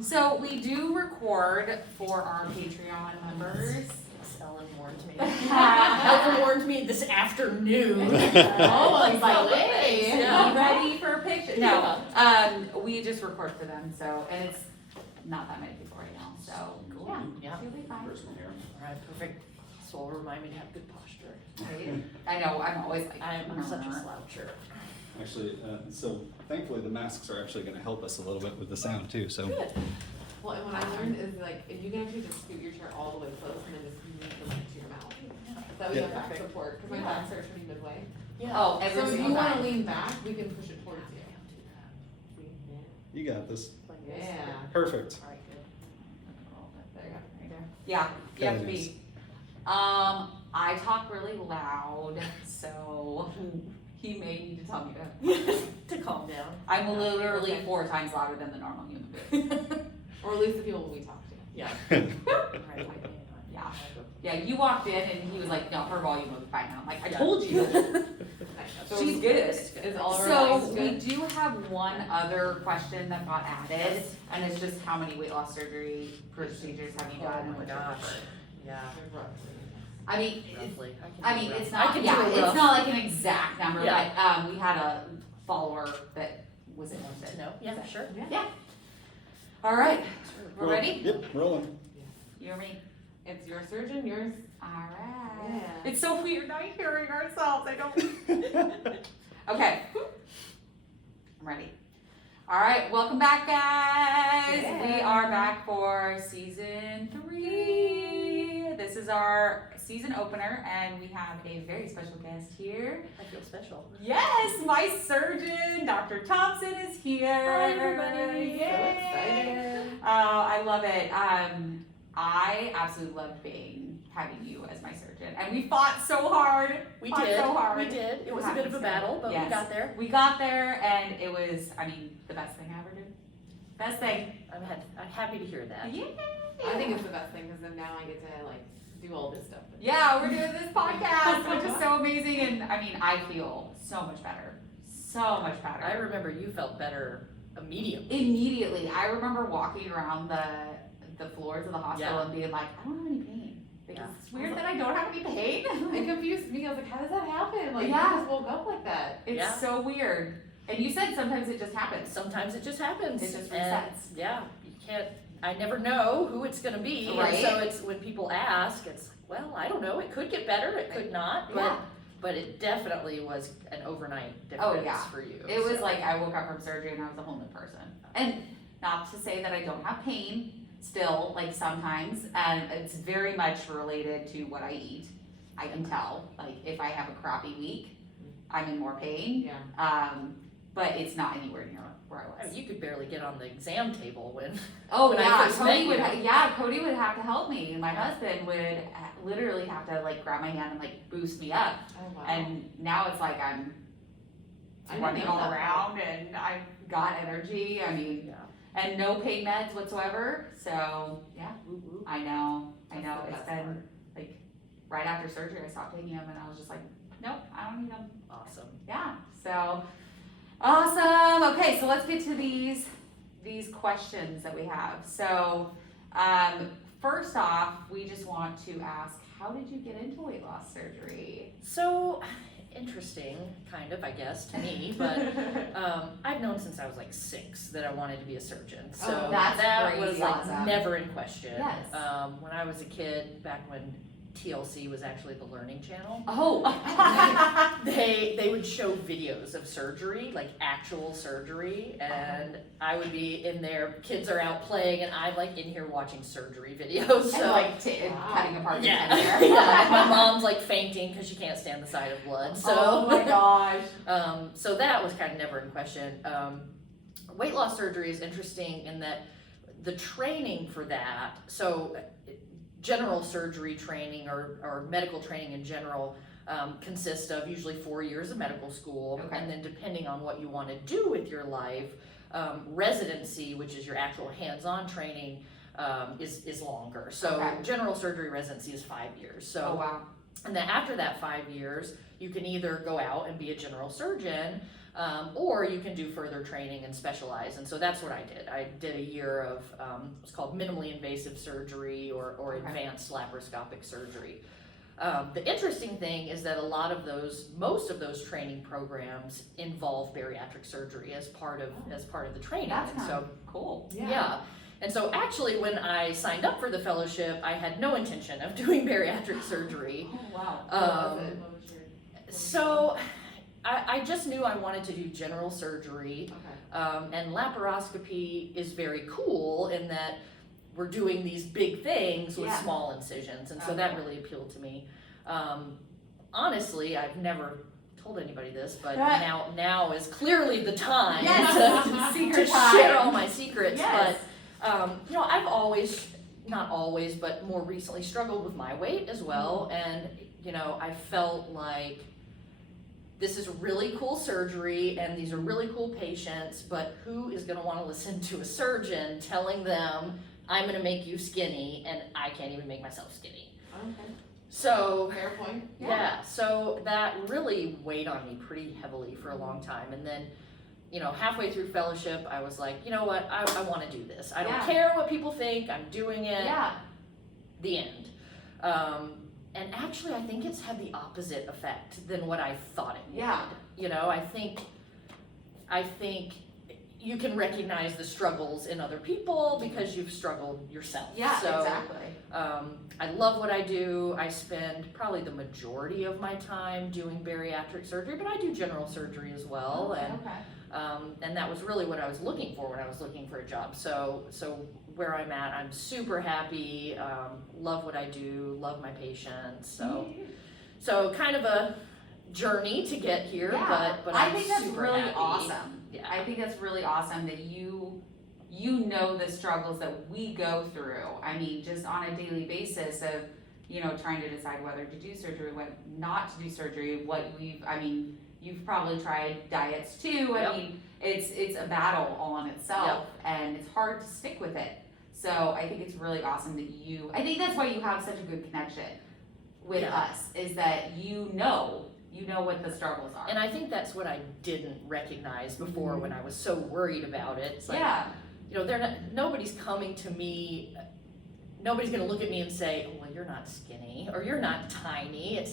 So we do record for our Patreon members. Ellen warned me. Ellen warned me this afternoon. Oh, I was like, hey, be yeah. ready for a picture. No, we just record for them, so, and it's not that many people right now, so, Cool. Yeah. She'll be fine. First one here. All right, perfect. So will remind me to have good posture. Right? I know, I'm always like, I'm such a sloucher. Actually, so thankfully the masks are actually going to help us a little bit with the sound too. So Good. Well, and what I learned is like, if you can actually just scoot your chair all the way close and then just move the mic to your mouth. That way you have back Perfect. support, because my Yeah. back starts pretty midway. Yeah. Oh, every So if single you wanna time. lean back, we can push it towards you. you got this. Like this. Yeah. Perfect. All right, good. There you go. Right there. Yeah, you have to Kellie be. I talk really loud, so he may need to tell me to. To calm down. I'm literally Okay. 4 times louder than the normal human being. Or at least the people we talk to. Yeah. Right. Yeah. Yeah, you walked in and he was like, no, her volume was fine now. I'm like, I told you. So She's good. Is all of our So lines we good? do have one other question that got added, and it's just how many weight loss surgery procedures have you Oh done? my Which gosh. are- Yeah. I mean, Roughly. I mean, it's I not, can do yeah, a it's rough. not like an exact number, Yeah. but, we had a follower that was To interested. know? Yeah, sure. Yeah. All right, we're Roll- ready? Yep, rolling. You or me? It's your surgeon, yours. All right. Yeah. It's so weird not hearing ourselves. I don't. Okay. I'm ready. All right, welcome back, guys. We Yeah. are back for season 3. This is our season opener, and we have a very special guest here. I feel special. Yes, my surgeon, Dr. Thompson, is here. Hi, everybody. Yay. So excited. I love it. I absolutely loved having you as my surgeon, and we fought so hard. We Fought did. so hard. We did. It was a bit of a battle, but Yes. we got there. We got there, and it was, I mean, the best thing I ever did. Best thing. I'm happy to hear that. Yeah. I think it's the best thing, because then now I get to like do all this stuff. Yeah, we're doing this podcast, which is so amazing, and I mean, I feel so much better. So much better. I remember you felt better immediately. Immediately, I remember walking around the floors of the hospital Yeah. and being like, I don't have any pain. Because Yeah. it's weird that I don't have any pain. It confused me. I was like, how does that happen? Like, Yeah. you just woke up like that. It's Yeah. so weird. And you said sometimes it just happens. Sometimes it just happens. It just And, resets. yeah, you can't. I never know who it's gonna be, and Right. so it's when people ask, it's well, I don't know. It could get better. It could not. But Yeah. but it definitely was an overnight Oh, difference yeah. for you. It was so. like I woke up from surgery and I was a whole new person. And not to say that I don't have pain still, like sometimes, and it's very much related to what I eat. I can tell, like if I have a crappy week, I'm in more pain. Yeah. But it's not anywhere near where I I was. mean, you could barely get on the exam table when. Oh when I yeah, first Cody met would. you. Cody would have to help me. My husband would literally have to like grab my hand and like boost me up. Oh, wow. And now it's like I'm I didn't running know all that. around and I've got energy. I mean, Yeah. and no pain meds whatsoever. So yeah, Woo woo. I know. That's the It's best been part. like right after surgery, I stopped taking them, and I was just like, nope, I don't need them. Awesome. Yeah. So awesome. Okay, so let's get to these questions that we have. So first off, we just want to ask, how did you get into weight loss surgery? So interesting, kind of, I guess, to me, but I've known since I was like 6 that I wanted to be a surgeon. So Oh, that's that was crazy like awesome. never in question. Yes. When I was a kid, back when TLC was actually the Learning Channel, Oh. they would show videos of surgery, like actual surgery, and I would be in there, kids are out playing, and I'm like in here watching surgery videos. So And like Wow. cutting apart your yeah, hair. yeah. My mom's like fainting because she can't stand the sight of blood. So Oh my gosh. so that was kind of never in question. Weight loss surgery is interesting in that the training for that, so general surgery training or medical training in general consists of usually 4 years of medical school, Okay. and then depending on what you want to do with your life, residency, which is your actual hands-on training, is longer. So Okay. general surgery residency is 5 years. So Oh wow. and then after that 5 years, you can either go out and be a general surgeon, Or you can do further training and specialize, and so that's what I did. I did a year of what's called minimally invasive surgery or Okay. advanced laparoscopic surgery. The interesting thing is that most of those training programs involve bariatric surgery as part of the training. That's and kind so of cool. yeah. And so actually when I signed up for the fellowship, I had no intention of doing bariatric surgery. Oh, wow. What was it? What was your? So I just knew I wanted to do general surgery. Okay. And laparoscopy is very cool in that we're doing these big things with Yeah. small incisions, and so that really appealed to me. Honestly, I've never told anybody this, but now is clearly the time Yes. to Secret share time. all my secrets. Yes. But I've always, not always, but more recently struggled with my weight as well, and I felt like this is really cool surgery and these are really cool patients, but who is going to want to listen to a surgeon telling them I'm going to make you skinny and I can't even make myself skinny? Okay. So Fair point. yeah, so that really weighed on me pretty heavily for a long time. And then, halfway through fellowship, I was like, you know what, I want to do this. I don't Yeah. care what people think, I'm doing it. Yeah. The end. And actually, I think it's had the opposite effect than what I thought it would. Yeah. I think you can recognize the struggles in other people because you've struggled yourself. Yeah, So, exactly. I love what I do. I spend probably the majority of my time doing bariatric surgery, but I do general surgery as well. And that was really what I was looking for when I was looking for a job. So where I'm at, I'm super happy, love what I do, love my patients. So kind of a journey to get here, Yeah. but I I'm think that's super really happy. awesome. Yeah. I think that's really awesome that you know the struggles that we go through. I mean, just on a daily basis of, trying to decide whether to do surgery, what not to do surgery, you've probably tried diets too. Yep. I mean, it's a battle all on itself and it's hard to stick with it. So I think it's really awesome that I think that's why you have such a good connection with us, is that you know what the struggles are. And I think that's what I didn't recognize before when I was so worried about it. It's like, nobody's coming to me, nobody's gonna look at me and say, oh, well, you're not skinny, or you're not tiny.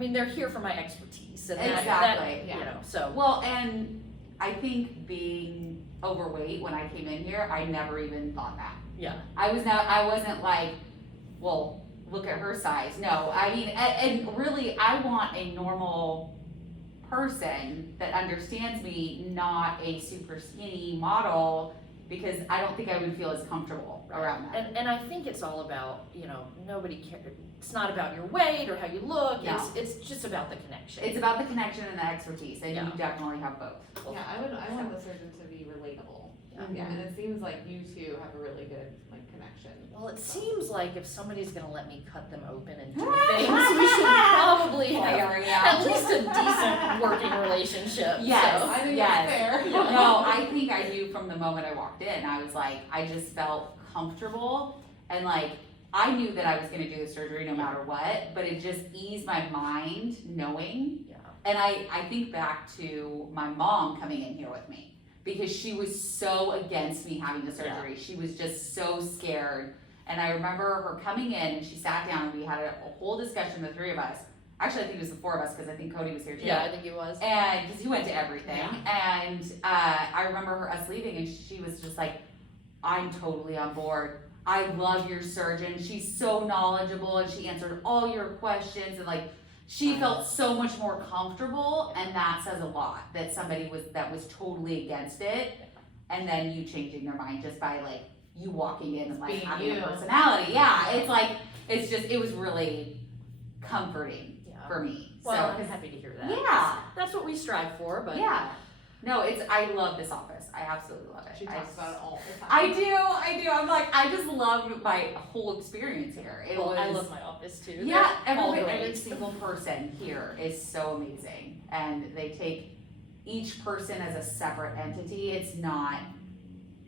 They're here for my expertise. And Exactly. So. Well, and I think being overweight when I came in here, I never even thought that. Yeah. I wasn't like, well, look at her size. No, and really, I want a normal person that understands me, not a super skinny model, because I don't think I would feel as comfortable around that. And I think it's all about, nobody cares. It's not about your weight or how you look. No. It's just about the connection. It's about the connection and the expertise, and you definitely have both. Yeah, I want the surgeon to be relatable. Yeah, and it seems like you two have a really good connection. Well, it seems like if somebody's going to let me cut them open and do things, we should probably have at least a decent working relationship. Yes, So. I think yes. that's fair. No, I think I knew from the moment I walked in. I was like, I just felt comfortable, and I knew that I was going to do the surgery no matter what, but it just eased my mind knowing. Yeah. And I think back to my mom coming in here with me, because she was so against me having the surgery. She was just so scared. And I remember her coming in, and she sat down, and we had a whole discussion, the three of us. Actually, I think it was the four of us, because I think Cody was here too. Yeah, I think he was. And because he went to everything. Yeah. And I remember us leaving, and she was just like, I'm totally on board. I love your surgeon. She's so knowledgeable, and she answered all your questions, and she felt so much more comfortable, and that says a lot, that somebody that was totally against it, and then you changing their mind just by you walking in and Being having you. a personality. Yeah, it was really comforting for me. Well, So, I'm happy to hear that. yeah. That's what we strive for, but. Yeah. No, I love this office. I absolutely love it. She talks about it all the time. I do. I just love my whole experience here. I love my office too. Yeah, They're all every great. single person here is so amazing. And they take each person as a separate entity. It's not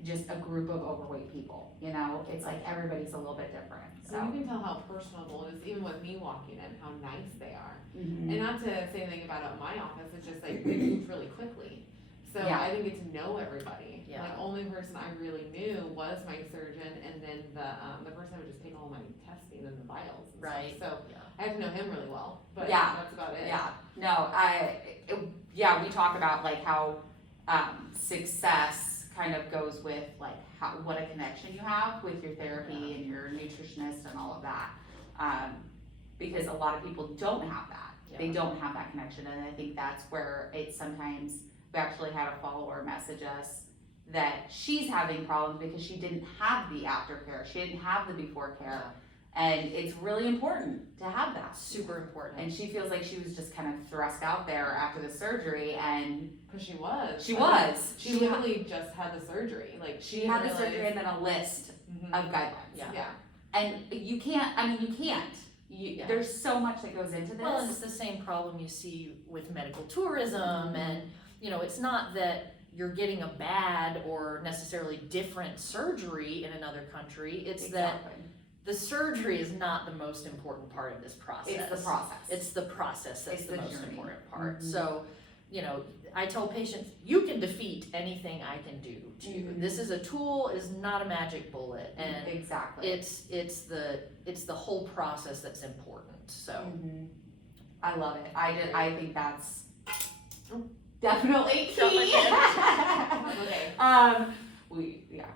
just a group of overweight people, you know? It's like everybody's a little bit different, So you can tell how personable it is, even with me walking in, how nice they are. Mhm. And not to say anything about it in my office, it's just like they move really quickly. So Yeah. I didn't get to know everybody. Yeah. Like only person I really knew was my surgeon, and then the person that would just take all my testing and the vials. And Right. Stuff. So Yeah. I have to know him really well, but Yeah. that's about it. Yeah, no, we talk about like how, success kind of goes with like what a connection you have with your therapy and your nutritionist and all of that. Because a lot of people don't have that. They don't have that connection, and I think that's where it sometimes, we actually had a follower message us that she's having problems because she didn't have the aftercare, she didn't have the before care. And it's really important to have that. Super important. And she feels like she was just kind of thrust out there after the surgery, and Because she was. she was. She literally just had the surgery. Like She had the surgery and then a list Mhm. of guidelines. Yeah. And you can't. Yeah. There's so much that goes into this. Well, and it's the same problem you see with medical tourism, and it's not that you're getting a bad or necessarily different surgery in another country. It's that the surgery is not the most important part of this process. It's the process. It's the process that's It's the the most journey. important part. Mhm. So, I tell patients, you can defeat anything I can do to you. Mhm. This is a tool, is not a magic bullet, and exactly. it's the whole process that's important. So. Mhm. I love it. I think that's definitely key. Okay. Yeah.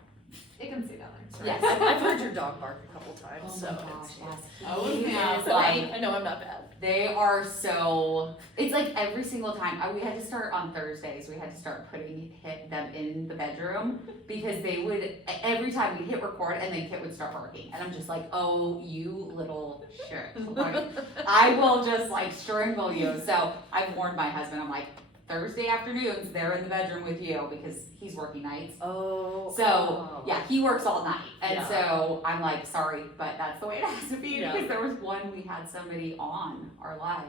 It can see that. Yes. I've heard your dog bark a couple times, Oh so my gosh, yes. Oh, He yeah. is so like, I know I'm not bad. they are so, it's like every single time, we had to start on Thursdays, we had to start putting them in the bedroom, because they would, every time we hit record, and then Kit would start barking, and I'm just like, oh, you little shit, like, I will just like strangle you. So I've warned my husband, I'm like, Thursday afternoons, they're in the bedroom with you, because he's working nights. Oh. So, yeah, he works all night, and Yeah. so I'm like, sorry, but that's the way it has to be, Yeah. because there was one, we had somebody on our live.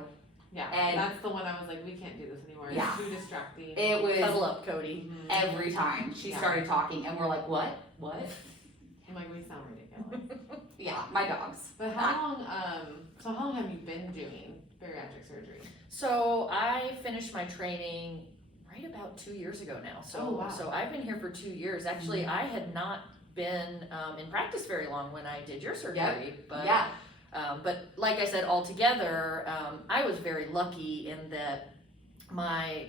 Yeah. And- that's the one I was like, we can't do this anymore. Yeah. It's too distracting. It was Cuddle up, Cody. Mhm. every time she Yeah. started talking, and we're like, what? I'm like, we sound ridiculous. Yeah, my dogs. But how long have you been doing bariatric surgery? So I finished my training right about 2 years ago now. So, Oh, wow. so I've been here for 2 years. Actually, I had not been in practice very long when I did your surgery. But, Yeah, but like I said, altogether, I was very lucky in that my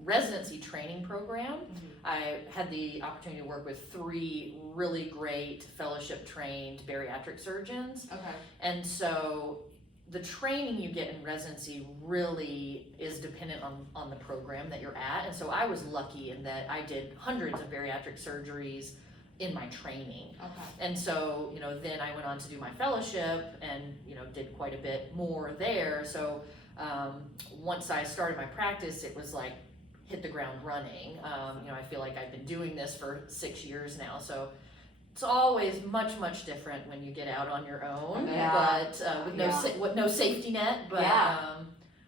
residency training program, I had the opportunity to work with 3 really great fellowship trained bariatric surgeons. Okay. And so the training you get in residency really is dependent on the program that you're at. And so I was lucky in that I did hundreds of bariatric surgeries in my training. Okay. And so, then I went on to do my fellowship and, did quite a bit more there. So once I started my practice, it was like hit the ground running. I feel like I've been doing this for 6 years now. So it's always much, much different when you get out on your own, Yeah. but with Yeah. no safety net. But Yeah.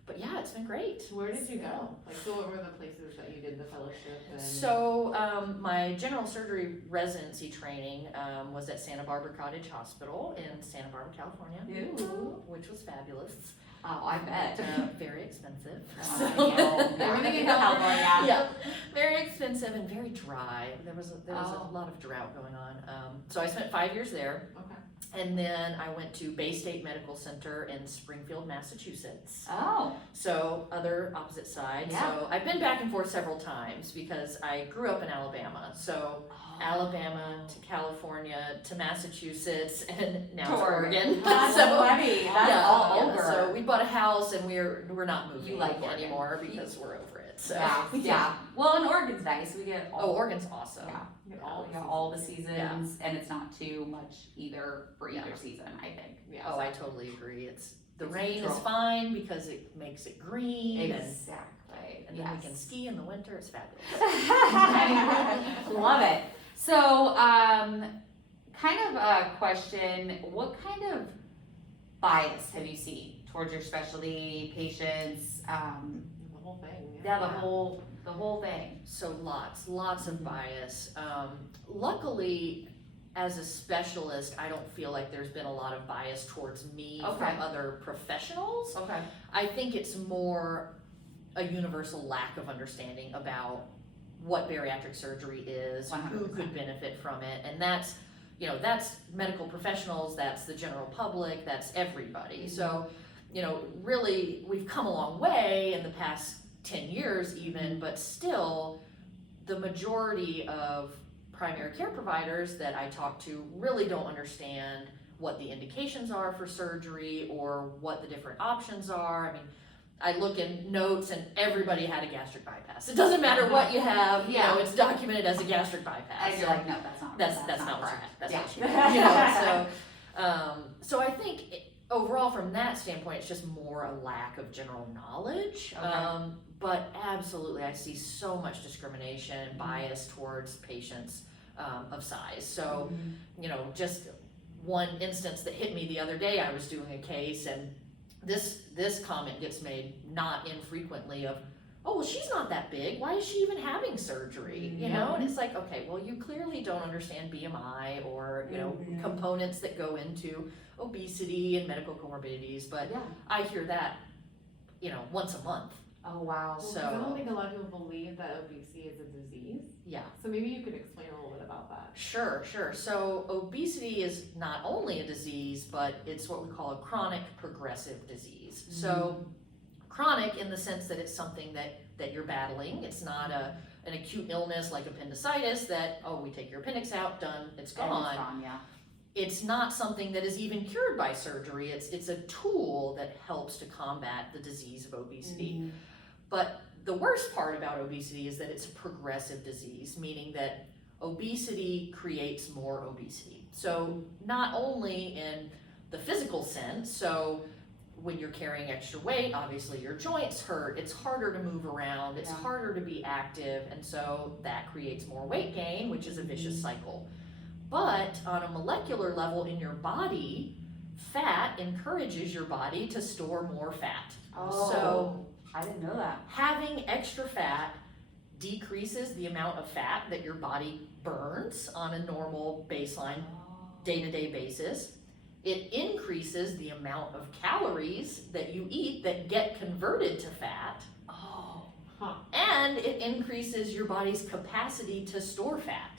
but yeah, it's been great. Where did you go? Like, so what were the places that you did the fellowship? And... So my general surgery residency training was at Santa Barbara Cottage Hospital in Santa Barbara, California, Ooh. which was fabulous. Oh, I bet. Very expensive. Oh, yeah. Everything in California. Yeah, very expensive and very dry. There was Oh. a lot of drought going on. So I spent 5 years there, Okay. and then I went to Bay State Medical Center in Springfield, Massachusetts. Oh, So other opposite side. Yeah. So I've been back and forth several times because I grew up in Alabama. So Alabama to California to Massachusetts and now to Oregon. That's So funny. That's all over. So we bought a house and we're not moving You like Oregon. anymore because we're over it. So Yeah. Well, and Oregon's nice. We get Oh, Oregon's awesome. Yeah. You get all the seasons, Yeah. and it's not too much either for either Yeah. season, I think. Yeah. Oh, I totally agree. The It's rain is control. fine because it makes it green Exactly. and then we can ski in the winter. It's fabulous. Love it. So, kind of a question, what kind of bias have you seen towards your specialty, patients, The whole thing. the whole, the whole thing. So lots of bias. Luckily, as a specialist, I don't feel like there's been a lot of bias towards me from other professionals. Okay. I think it's more a universal lack of understanding about what bariatric surgery is, 100%. who could benefit from it, and that's, you know, that's medical professionals, that's the general public, that's everybody. So, you know, really, we've come a long way in the past 10 years even, but still, the majority of primary care providers that I talk to really don't understand what the indications are for surgery or what the different options are. I mean, I look in notes and everybody had a gastric bypass. It doesn't matter what you have, you know, it's documented as a gastric bypass. And you're like, no, that's not. That's not what you correct. had. That's Yeah. what you had. You know, so I think overall from that standpoint, it's just more a lack of general knowledge. Okay. But absolutely, I see so much discrimination and bias towards patients of size. So, you know, just one instance that hit me the other day, I was doing a case and this comment gets made not infrequently of, oh, well, she's not that big. Why is she even having surgery? You know, and it's like, okay, well, you clearly don't understand BMI or, you know, components that go into obesity and medical comorbidities. But Yeah. I hear that, you know, once a month. Oh, wow. Well, So- 'cause I don't think a lot of people believe that obesity is a disease. Yeah. So maybe you could explain a little bit about that. Sure. So obesity is not only a disease, but it's what we call a chronic progressive disease. So chronic in the sense that it's something that you're battling. It's not an acute illness like appendicitis that, oh, we take your appendix out, done, it's And gone. it's gone, yeah. It's not something that is even cured by surgery. It's a tool that helps to combat the disease of obesity. But the worst part about obesity is that it's a progressive disease, meaning that obesity creates more obesity. So not only in the physical sense, so when you're carrying extra weight, obviously your joints hurt, it's harder to move around, it's Yeah. harder to be active, and so that creates more weight gain, which is a vicious cycle. But on a molecular level in your body, fat encourages your body to store more fat. Oh, So I didn't know that. having extra fat decreases the amount of fat that your body burns on a normal baseline day-to-day basis. It increases the amount of calories that you eat that get converted to fat, Oh. and it increases your body's capacity to store fat.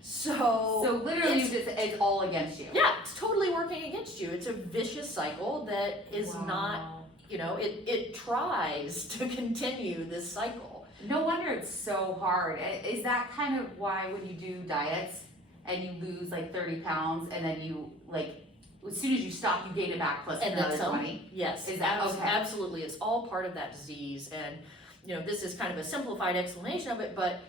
So literally, it's- it's all against you. yeah, it's totally working against you. It's a vicious cycle that is not, you know, it tries to continue this cycle. No wonder it's so hard. Is that kind of why when you do diets and you lose like 30 pounds and then you like, as soon as you stop, you gain it back plus And another then some. 20? Yes, Is that okay? absolutely. It's all part of that disease. And, you know, this is kind of a simplified explanation of it, but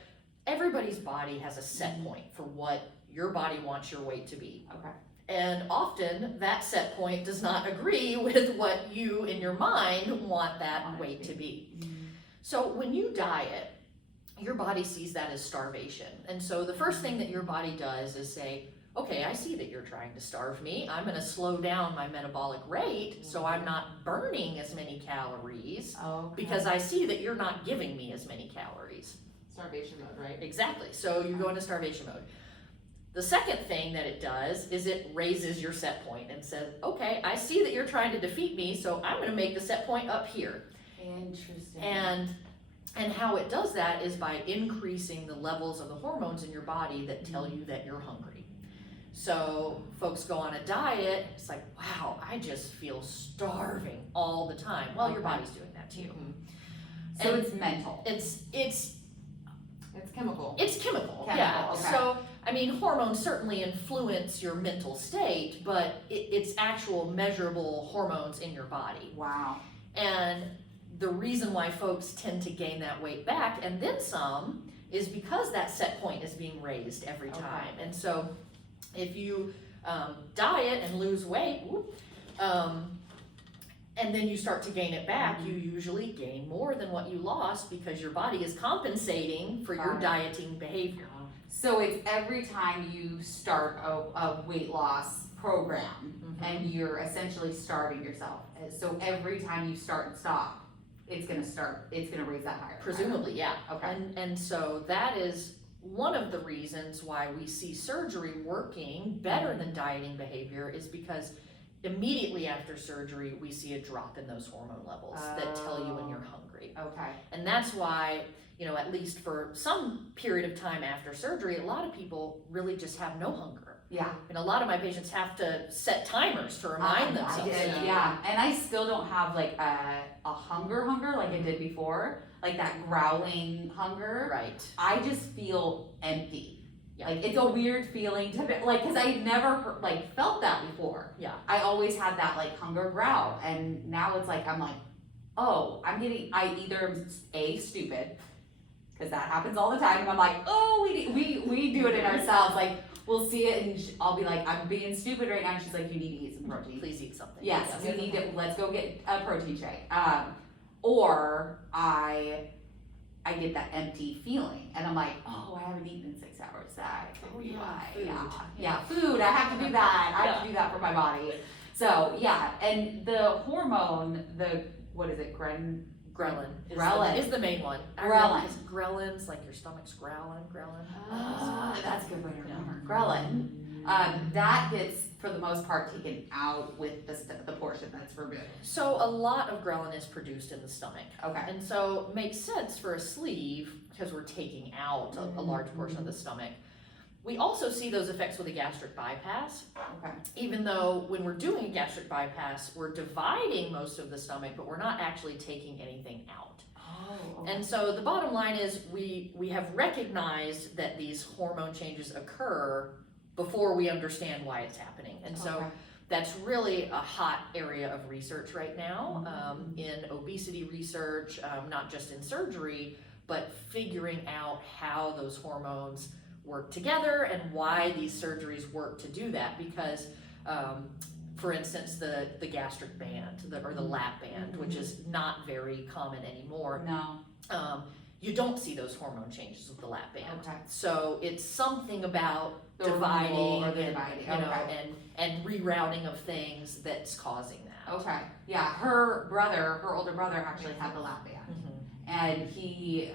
everybody's body has a set point for what your body wants your weight to be. Okay. And often that set point does not agree with what you in your mind want that Want it to weight be. to be. So when you diet, your body sees that as starvation. And so the first thing that your body does is say, okay, I see that you're trying to starve me. I'm going to slow down my metabolic rate so I'm not burning as many calories Oh. because I see that you're not giving me as many calories. Starvation mode, right? Exactly. So you go into starvation mode. The second thing that it does is it raises your set point and says, okay, I see that you're trying to defeat me, so I'm going to make the set point up here. Interesting. And how it does that is by increasing the levels of the hormones in your body that tell you that you're hungry. So folks go on a diet, it's like, wow, I just feel starving all the time. Well, your body's doing that to you. So And it's mental. It's It's chemical. chemical, Chemical, yeah. okay. So, I mean, hormones certainly influence your mental state, but it's actual measurable hormones in your body. Wow. And the reason why folks tend to gain that weight back and then some is because that set point is being raised every Okay. time. And so if you diet and lose weight, and then you start to gain it back, you usually gain more than what you lost because your body is compensating for your Got it. dieting behavior. So it's every time you start a weight loss program Mhm. and you're essentially starving yourself. So every time you start and stop, it's gonna raise that higher. Presumably, yeah. Okay. And so that is one of the reasons why we see surgery working better than dieting behavior, is because immediately after surgery, we see a drop in those hormone levels that tell you when you're hungry. Okay. And that's why, you know, at least for some period of time after surgery, a lot of people really just have no hunger. Yeah. And a lot of my patients have to set timers to remind I themselves. did, yeah. And I still don't have like a hunger like I did before, like that growling hunger. Right. I just feel empty. Yeah. Like it's a weird feeling to be, like, cause I never like felt that before. Yeah. I always had that like hunger growl, and now it's like I'm like, oh, I either am stupid, cause that happens all the time. And I'm like, oh, we do it in ourselves. Like we'll see it, and I'll be like, I'm being stupid right now. And she's like, you need to eat some protein. Please eat something. Yes, we need to. Let's go get a protein shake. Or I get that empty feeling, and I'm like, oh, I haven't eaten in 6 hours. That could be why. Food. Yeah, food. I have to do that. I have to do that for my body. So yeah, and the hormone, what is it, Ghrelin Ghrelin. is the main one. Ghrelin. Because ghrelin's like your stomach's growling. That's a good way to remember. Ghrelin. That gets, for the most part, taken out with the portion that's removed. So a lot of ghrelin is produced in the stomach. Okay. And so it makes sense for a sleeve, because we're taking out a large portion of the stomach. We also see those effects with a gastric bypass, Okay. even though when we're doing a gastric bypass, we're dividing most of the stomach, but we're not actually taking anything out. Oh. And so the bottom line is we have recognized that these hormone changes occur before we understand why it's happening. And so Okay. that's really a hot area of research right now, in obesity research, not just in surgery, but figuring out how those hormones work together and why these surgeries work to do that. Because, for instance, the gastric band, or the lap band, which is not very common anymore, No. you don't see those hormone changes with the lap band. Okay. So it's something about The dividing, removal or the and, dividing, you know, okay. and rerouting of things that's causing that. Okay. Yeah, her older brother actually had the lap band. Mhm. And he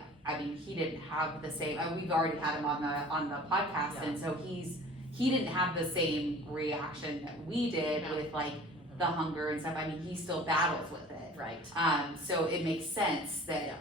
didn't have the same, we've already had him on the podcast, Yeah. and so he didn't have the same reaction that we did Yeah. with like the hunger and stuff. I mean, he still battles with it. Right. So it makes sense that Yeah.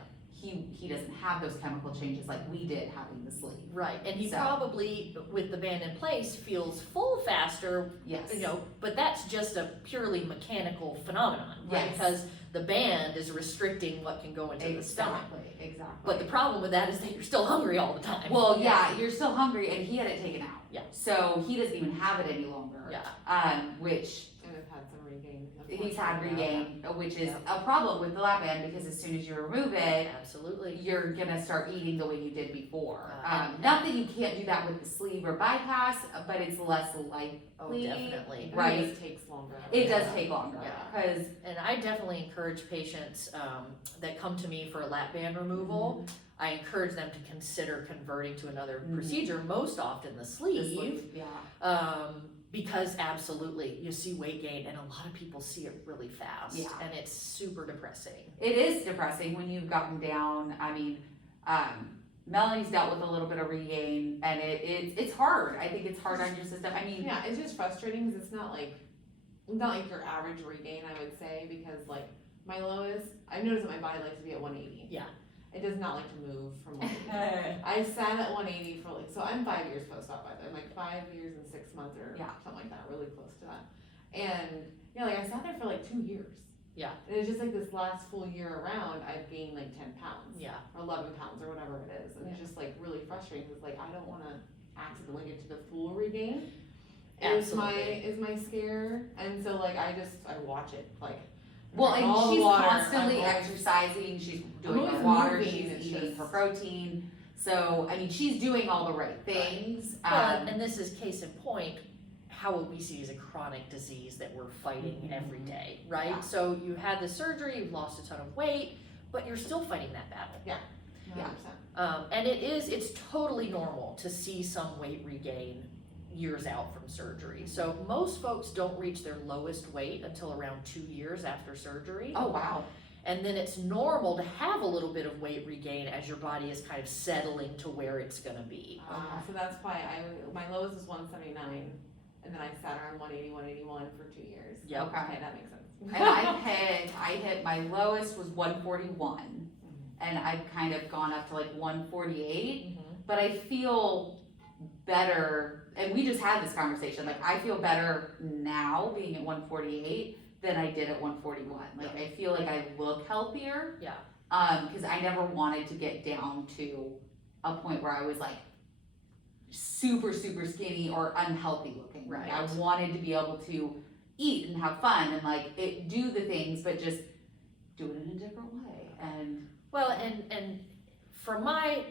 he doesn't have those chemical changes like we did having the sleeve. Right, and he So- probably, with the band in place, feels full faster, Yes. you know, but that's just a purely mechanical phenomenon, right? Yes. Because the band is restricting what can go into the stomach. Exactly. But the problem with that is that you're still hungry all the time. Well, yeah, you're still hungry, and he had it taken out. Yeah. So he doesn't even have it any longer. Yeah. Which And I've had some regain. he's had regain, which is Yeah. a problem with the lap band, because as soon as you remove it, Absolutely. you're gonna start eating the way you did before. And- Not that you can't do that with the sleeve or bypass, but it's less likely. Oh, definitely. Right. It just takes longer. It does take longer, Yeah. because And I definitely encourage patients that come to me for a lap band removal, I encourage them to consider converting to another procedure, most often the sleeve. yeah. Because absolutely, you see weight gain, and a lot of people see it really fast, Yeah. and it's super depressing. It is depressing when you've gotten down. I mean, Melanie's dealt with a little bit of regain, and it's hard. I think it's hard on your system. I mean, Yeah, it's just frustrating because it's not like your average regain, I would say, because like my lowest, I've noticed that my body likes to be at 180. Yeah. It does not like to move from 180. I sat at 180 for so I'm 5 years post-op, by the way. I'm like 5 years and 6 months or Yeah. something like that, really close to that. And yeah, like I sat there for like 2 years. Yeah. And it's just like this last full year around, I've gained like 10 pounds. Yeah. Or 11 pounds or whatever it is. And it's just like really frustrating because like I don't want to accidentally get to the full regain. Absolutely. Is my scare. And so like I watch it like. well, and all the she's water, constantly I'm always- exercising. She's doing her always water. moving, She's it's eating just- her protein. So I mean, she's doing all the right things. Well, and this is case in point, how obesity is a chronic disease that we're fighting every day, right? Yeah. So you had the surgery, you've lost a ton of weight, but you're still fighting that battle. 100%. And it's totally normal to see some weight regain years out from surgery. So most folks don't reach their lowest weight until around 2 years after surgery. oh wow. And then it's normal to have a little bit of weight regain as your body is kind of settling to where it's gonna be. So that's why my lowest was 179, and then I sat around 180, 181 for 2 years. Yep. Okay, that makes sense. And I hit my lowest was 141, and I've kind of gone up to like 148, but I feel better, and we just had this conversation, like I feel better now being at 148 than I did at 141. Like I feel like I look healthier. Yeah. Because I never wanted to get down to a point where I was like super skinny or unhealthy looking. Right. I wanted to be able to eat and have fun and like do the things, but just do it in a different way. And Well, and from my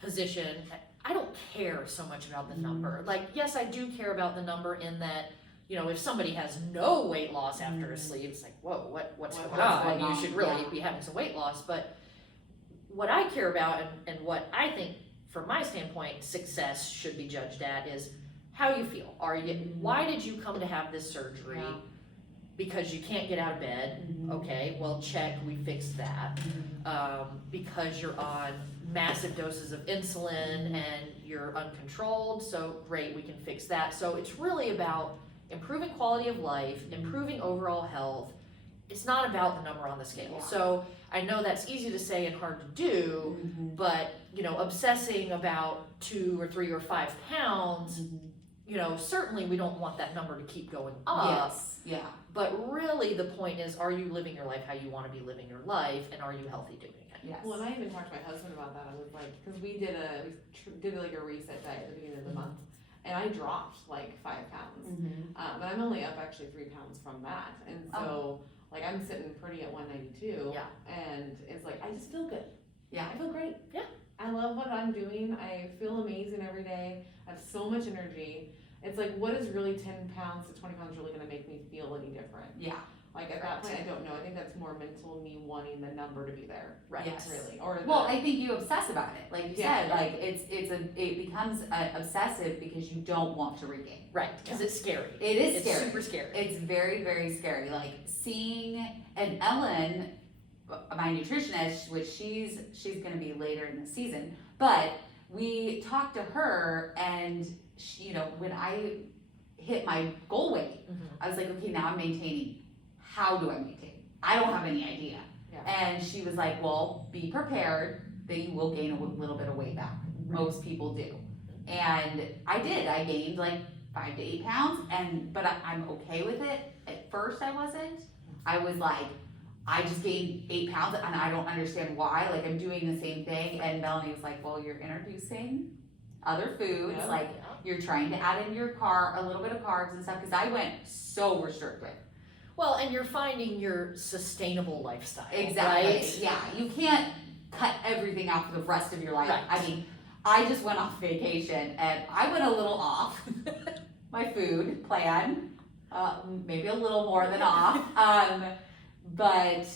position, I don't care so much about the number. Like, yes, I do care about the number in that, you know, if somebody has no weight loss after a sleeve, it's like, whoa, what's going on? You should really be having some weight loss. But what I care about and what I think, from my standpoint, success should be judged at is how you feel. Why did you come to have this surgery? Yeah. Because you can't get out of bed. Okay, well, check, we fixed that. Because you're on massive doses of insulin and you're uncontrolled, so great, we can fix that. So it's really about improving quality of life, improving overall health. It's not about the number on the scale. Yeah. So I know that's easy to say and hard to do, but, you know, obsessing about 2 or 3 or 5 pounds, you know, certainly we don't want that number to keep going up. yes, yeah. But really the point is, are you living your life how you want to be living your life, and are you healthy doing it? Yes. Well, and I even talked to my husband about that. I was like, because we did like a reset diet at the beginning of the month, and I dropped like 5 pounds. But I'm only up actually 3 pounds from that, and so like I'm sitting pretty at 192. Yeah. And it's like I just feel good. Yeah. I feel great. Yeah. I love what I'm doing. I feel amazing every day. I have so much energy. It's like, what is really 10 pounds to 20 pounds really going to make me feel any different? Yeah. Like at that point, I don't know. I think that's more mental, me wanting the number to be there. Right. Yes. Really. Or Well, I think you obsess about it, like you Yeah. said. Like it becomes obsessive because you don't want to regain. Right, because it's scary. It is It's scary. super scary. It's very scary. Like seeing, and Ellen, my nutritionist, which she's going to be later in the season, but we talked to her, and she, you know, when I hit my goal weight, I was like, okay, now I'm maintaining. How do I maintain? I don't have any idea. Yeah. And she was like, well, be prepared that you will gain a little bit of weight back. Most people do. And I did. I gained like 5 to 8 pounds, but I'm okay with it. At first I wasn't. I was like, I just gained 8 pounds and I don't understand why. Like I'm doing the same thing. And Melanie was like, well, you're introducing other foods. Yeah. Like you're trying to add in your a little bit of carbs and stuff. Cause I went so restricted. Well, and you're finding your sustainable lifestyle. Exactly. Right? Yeah. You can't cut everything out for the rest of your life. Right. I mean, I just went off vacation and I went a little off my food plan, maybe a little more than off. But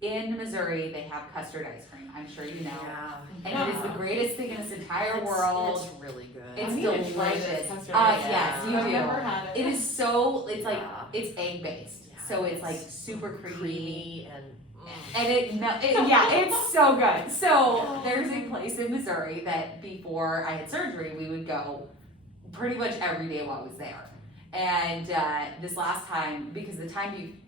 in Missouri, they have custard ice cream. I'm sure you know. Yeah. And it is the greatest thing in this entire world. It's really good. It's I need to try this delicious. custard ice Yes, cream. you I've do. never had it. It is so, it's like, Yeah. it's egg based. Yeah, So it's like super creamy and and yeah, it's so good. So there's a place in Missouri that before I had surgery, we would go pretty much every day while I was there. And this last time, because the time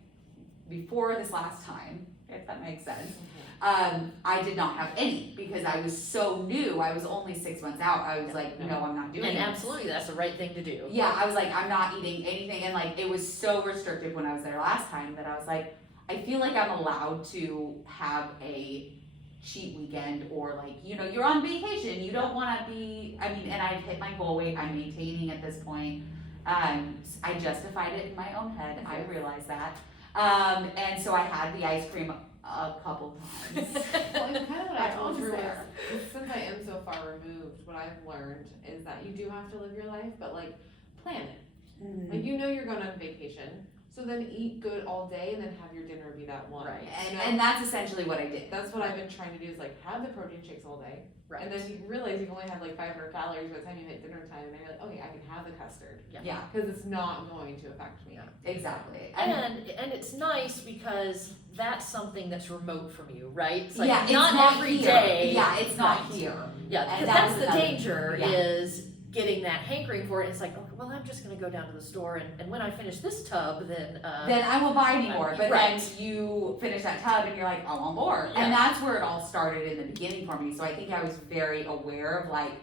before this last time, if that makes sense, I did not have any because I was so new. I was only 6 months out. I was like, no, I'm not doing and it. absolutely, that's the right thing to do. Yeah, I was like, I'm not eating anything. And like, it was so restrictive when I was there last time that I was like, I feel like I'm allowed to have a cheat weekend or like, you know, you're on vacation. You don't want to be, and I've hit my goal weight. I'm maintaining at this point. I justified it in my own head. I realized that. And so I had the ice cream a couple times. Well, and kind of what I I told was her there. was, since I am so far removed, what I've learned is that you do have to live your life, but like plan it. Like you know you're going on vacation, So then eat good all day and then have your dinner be that one. Right. You know? And that's essentially what I did. That's what I've been trying to do is like have the protein shakes all day. Right. And then you realize you've only had like 500 calories by the time you hit dinner time, and then you're like, okay, I can have the custard Yeah, because it's not going to affect me. exactly. And it's nice because that's something that's remote from you, right? It's like yeah, it's not every here. day. Yeah, it's not Right. here. Yeah, And because that that's was the another- danger yeah. is getting that hankering for it. It's like, okay, well, I'm just gonna go down to the store and when I finish this tub, then Then I won't buy anymore. But Right. then you finish that tub and you're like, oh, I'm bored. Yeah. And that's where it all started in the beginning for me. So I think I was very aware of like,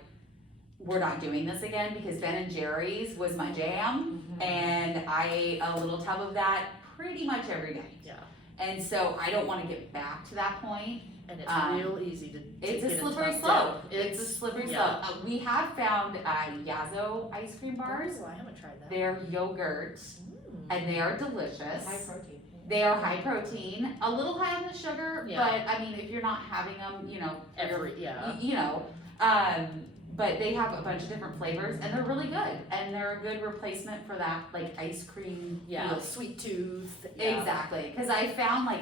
we're not doing this again because Ben and Jerry's was my jam. Mhm. And I ate a little tub of that pretty much every day. yeah, And so I don't want to get back to that point. and it's real easy to It's get a in slippery tough slope. down. It's a slippery yeah. slope. We have found Yazo ice cream bars. Oh, I haven't tried that. They're yogurt Mm. and they are delicious. High protein. They are high protein, a little high on the sugar, Yeah. but I mean, if you're not having them, you know, you know, but they have a bunch of different flavors and they're really good. And they're a good replacement for that like ice cream. Yeah, feel. sweet tooth. Yeah. Exactly. Cause I found like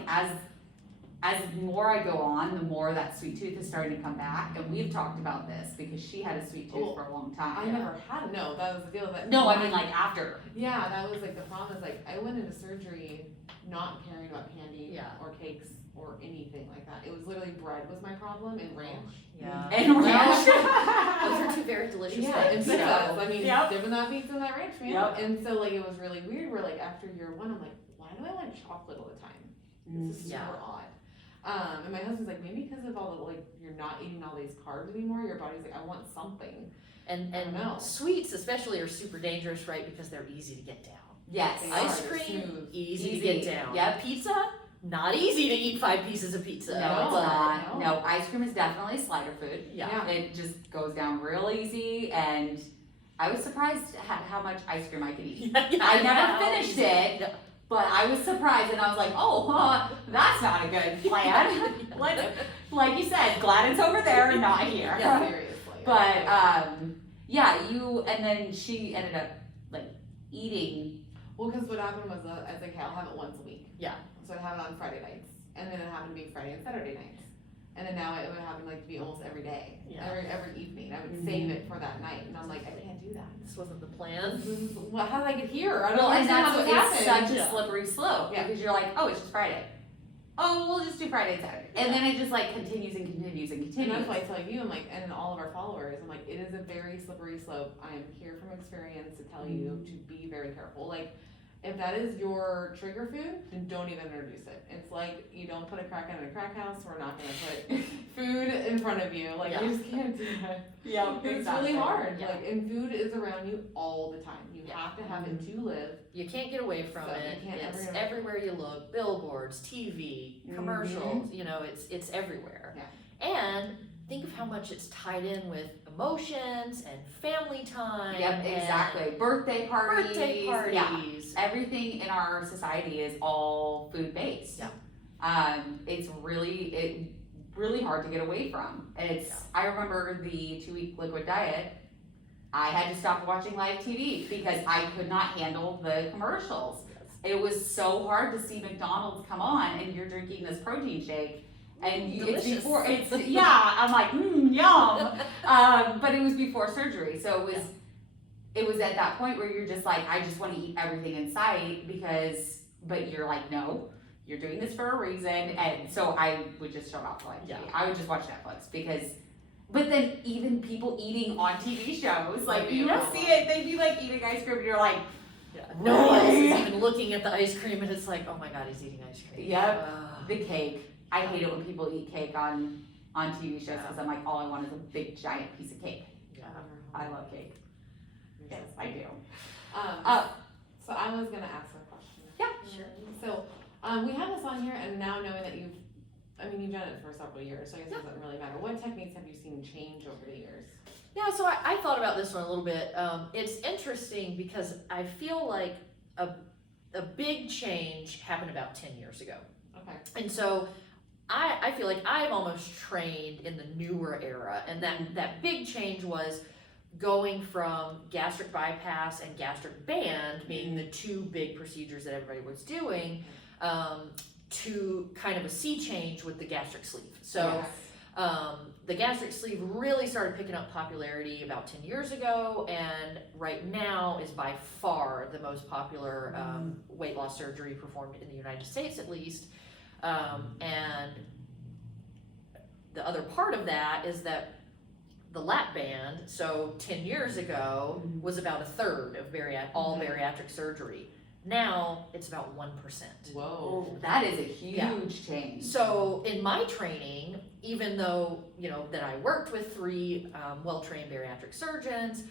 as more I go on, the more that sweet tooth is starting to come back. And we've talked about this because she had a sweet tooth Well, for a long I time. never had no. That was the deal. That No, I mean like after. Yeah, that was like the problem is like I went into surgery not caring about candy Yeah. or cakes or anything like that. It was literally bread was my problem and ranch. Yeah. And Well, ranch. those are two very delicious Yeah, and things. pizza. so- I mean, Yep. dipping that pizza in that ranch, man. Yep. And so like it was really weird. Where like after year one, I'm like, why do I want chocolate all the time? This is super Yeah. odd. And my husband's like, maybe because of all the like you're not eating all these carbs anymore. Your body's like, I want something. And I know. sweets especially are super dangerous, right? Because they're easy to get down. Yes. They Ice are, they're cream, smooth. easy to Easy. get down. Yep. Pizza, not easy to eat 5 pieces of pizza. No, No, it's not. no. No, ice cream is definitely slider food. Yeah. It just goes down real easy, and I was surprised at how much ice cream I could eat. I never finished it, Yeah. but I was surprised, and I was like, oh, that's not a good plan. Like you said, glad it's over there, not here. Yeah, seriously. But yeah, and then she ended up like eating. Well, because what happened was, I was like, hey, I'll have it once a week. Yeah. So I'd have it on Friday nights, and then it happened to be Friday and Saturday nights, and then now it would happen like to be almost every day, Yeah. every evening. I would Mhm. save it for that night, and I'm like, I can't do that. This wasn't the plan. Well, how did I get here? I don't Well, and understand that's how what this it's happened. such a Yeah. slippery slope Yeah. because you're like, oh, it's just Friday. Oh, we'll just do Friday and Saturday, and then it just like continues and continues and And continues. that's why I tell you, I'm like, and all of our followers, I'm like, it is a very slippery slope. I am here from experience to tell you to be very careful. Like, if that is your trigger food, then don't even introduce it. It's like you don't put a crack in a crack house. We're not gonna put food in front of you. Like Yeah. you just can't do that. Yeah, It's really hard. Yeah. Like, and food is around you all the time. You Yeah. have to have it to live. You can't get away from So you it. can't It's ever- everywhere you look. Billboards, TV, commercials. You know, it's everywhere. Yeah. And think of how much it's tied in with emotions and family time. Yep, and exactly. Birthday parties. Birthday Yeah. parties. Everything in our society is all food based. Yeah. It's really hard to get away from. I remember the 2-week liquid diet. I had to stop watching live TV because I could not handle the commercials. It was so hard to see McDonald's come on and you're drinking this protein shake. And Delicious. I'm like, yum. But it was before surgery. So it was at that point where you're just like, I just want to eat everything in sight but you're like, no, you're doing this for a reason. And so I would just shut off live TV. Yeah. I would just watch Netflix but then even people eating on TV shows, like you don't see it, they'd be like eating ice cream and you're like, Yeah. No one else Really? is even looking at the ice cream and it's like, oh my god, he's eating ice cream. Yep. Ugh. the cake. I hate it when people eat cake on TV shows because I'm like, all I want is a big giant piece of cake. Yeah. I love cake. Yes, I do. So I was gonna ask a question. Yeah. Sure. So, we have this on here, and now knowing that you've done it for several years, so I guess it doesn't really matter. What techniques have you seen change over the years? Yeah, so I thought about this one a little bit. It's interesting because I feel like a big change happened about 10 years ago. Okay. And so I feel like I've almost trained in the newer era, and that big change was going from gastric bypass and gastric band being the two big procedures that everybody was doing, to kind of a sea change with the gastric sleeve. So the gastric sleeve really started picking up popularity about 10 years ago, and right now is by far the most popular weight loss surgery performed in the United States, at least. And the other part of that is that the lap band, so 10 years ago, was about a third of all bariatric surgery. Now it's about 1%. Whoa. That is a huge change. So in my training, even though, that I worked with 3 well-trained bariatric surgeons,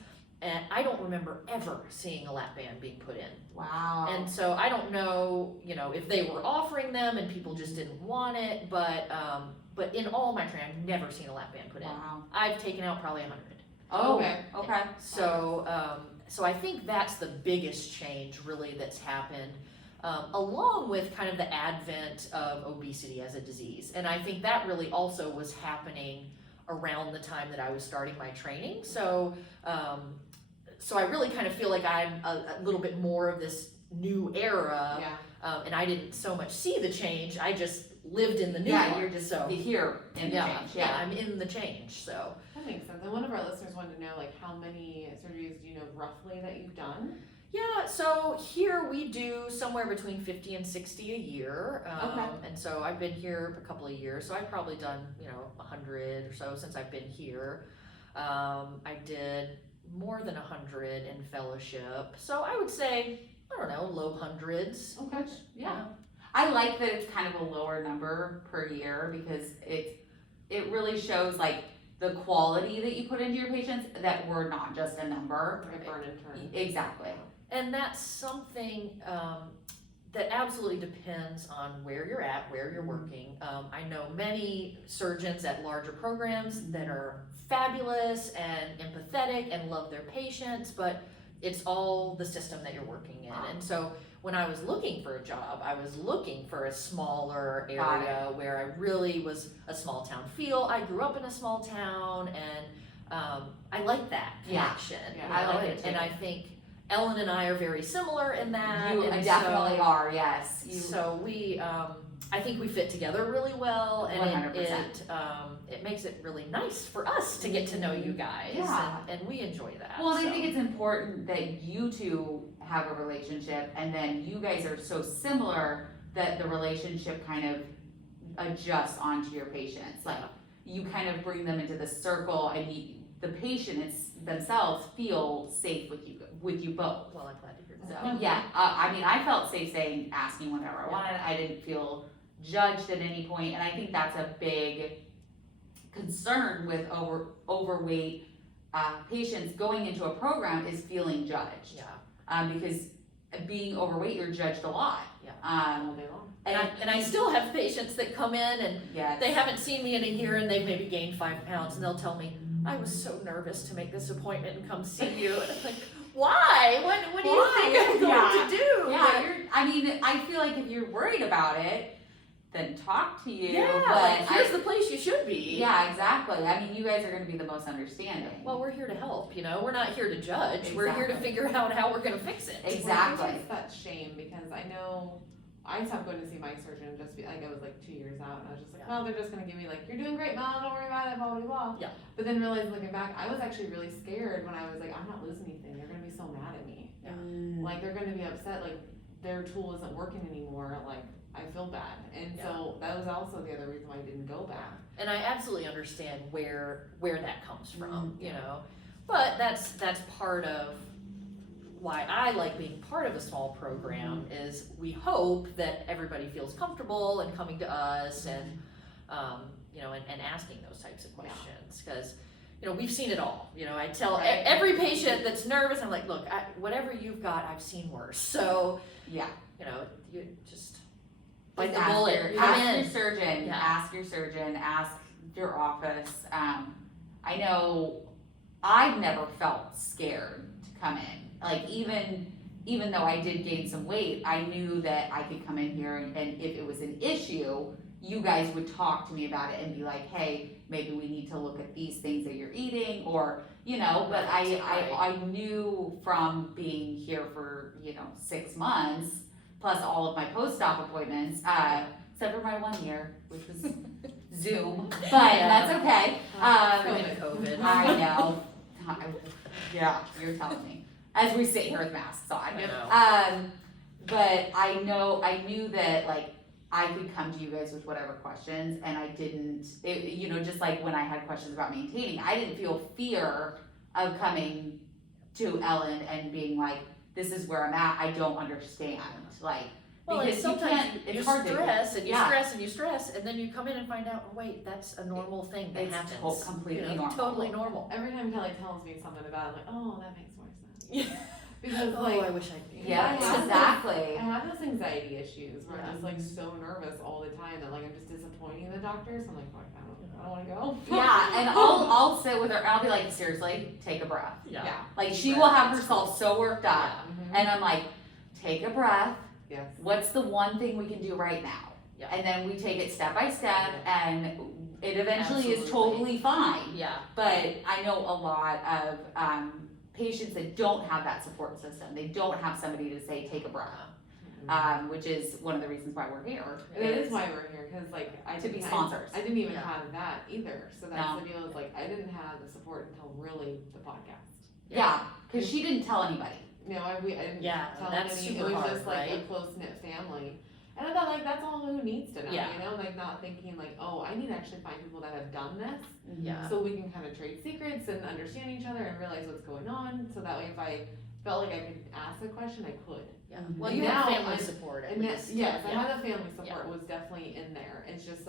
and I don't remember ever seeing a lap band being put in. Wow. And so I don't know, if they were offering them and people just didn't want it, but in all my training, I've never seen a lap band put in. Wow. I've taken out probably 100. Oh, Okay. So I think that's the biggest change really that's happened, along with kind of the advent of obesity as a disease. And I think that really also was happening around the time that I was starting my training. So I really kind of feel like I'm a little bit more of this new era, and I didn't so much see the change. I just lived in the new one. You're just so here in the change. yeah, I'm in the change. So That makes sense. And one of our listeners wanted to know, like, how many surgeries do you know roughly that you've done? yeah, so here we do somewhere between 50 and 60 a year. And so I've been here a couple of years, so I've probably done 100 or so since I've been here. I did more than 100 in fellowship, so I would say, I don't know, low hundreds. Okay. Yeah. I like that it's kind of a lower number per year, because it really shows like the quality that you put into your patients, that we're not just a number. Like burn and turn. Exactly. And that's something that absolutely depends on where you're at, where you're working. I know many surgeons at larger programs that are fabulous and empathetic and love their patients, but it's all the system that you're working in. And so when I was looking for a job, I was looking for a smaller area where I really was a small town feel. I grew up in a small town, and I like that connection. Yeah, I like it too. And I think Ellen and I are very similar in that. You and definitely are, yes. So we, I think we fit together really well, and 100%. it makes it really nice for us to get to know you guys, Yeah. and we enjoy that. Well, I think it's important that you two have a relationship, and then you guys are so similar that the relationship kind of adjusts onto your patients. Like, you kind of bring them into the circle, and the patients themselves feel safe with you both. Well, I'm glad to hear So that. yeah, I mean, I felt safe asking whatever I wanted. I didn't feel judged at any point, and I think that's a big concern with overweight patients going into a program, is feeling judged. Yeah. Because being overweight, you're judged a lot. Yeah. All day long. And I still have patients that come in and yes. they haven't seen me in a year, and they've maybe gained 5 pounds, and they'll tell me, I was so nervous to make this appointment and come see you. And I'm like, why? What do you think I'm going to do? Yeah, I mean, I feel like if you're worried about it, then talk to you. Yeah, but like, here's the place you should be. Yeah, exactly. I mean, you guys are going to be the most understanding. Well, we're here to help, We're not here to judge. We're here to Exactly. figure out how we're going to fix it. Exactly. Well, I think it's that shame, because I know I stopped going to see my surgeon I was like 2 years out, and I was just like, well, they're just gonna give me like, you're doing great, Mom, don't worry about it, blah, blah, blah. Yeah. But then realizing, looking back, I was actually really scared when I was like, I'm not losing anything. They're gonna be so mad at me. Yeah. Like, they're gonna be upset, like, their tool isn't working anymore. Like, I feel bad. And so that was also the other reason why I didn't go back. And I absolutely understand where that comes from, But that's part of why I like being part of a small program, is we hope that everybody feels comfortable in coming to us and and asking those types of questions, because we've seen it all. I tell every patient that's nervous, I'm like, look, whatever you've got, I've seen worse. So yeah, you just bite the ask bullet. Ask your surgeon. Yeah. Ask your surgeon. Ask your office. I know I've never felt scared to come in. Like, even though I did gain some weight, I knew that I could come in here, and if it was an issue, you guys would talk to me about it and be like, hey, maybe we need to look at these things that you're eating, or you know, but Right. I knew from being here for, 6 months, plus all of my post-op appointments, except for my 1 year, which was Zoom, but that's okay. Going to COVID. I know. Yeah, you're telling me. As we sit here with masks on. I know. But I knew that like I could come to you guys with whatever questions, and I didn't, just like when I had questions about maintaining, I didn't feel fear of coming to Ellen and being like, this is where I'm at, I don't understand, like, Well, and because sometimes it's you hard to, stress and you yeah. stress and you stress, and then you come in and find out, oh, wait, that's a normal thing that It's happens. completely normal. Totally normal. Every time Kelly tells me something about it, I'm like, oh, that makes more sense. Yeah. Because Oh, like, I wish I could. Yeah, I exactly. have those anxiety issues where Yeah. I'm just like so nervous all the time that like I'm just disappointing the doctors. I'm like, fuck, I don't want to go. Yeah, and I'll sit with her, and I'll be like, seriously, take a breath. Yeah. Like, Deep she breath, will have that's herself so worked up, Mhm. and I'm like, take a breath, Yes. what's the one thing we can do right now? Yeah. And then we take it step by step, and it eventually is Absolutely. totally fine. Yeah. But I know a lot of patients that don't have that support system. They don't have somebody to say, take a breath, which is one of the reasons why we're here. And that is why we're here, because like To be sponsors. I didn't even Yeah. have that either. So that's No. the deal. Is like I didn't have the support until really the podcast. Yeah, because she didn't tell anybody. No, I didn't Yeah, tell that's any. super It was hard, just like a right? close knit family. And I thought like that's all who needs to know, Yeah. like not thinking like, oh, I need to actually find people that have done this Yeah. so we can kind of trade secrets and understand each other and realize what's going on. So that way, if I felt like I could ask a question, I could. Yeah. Mhm. Well, And you have now family I'm- support at And that, least. yes, I Yeah. had a family support was definitely in there. It's just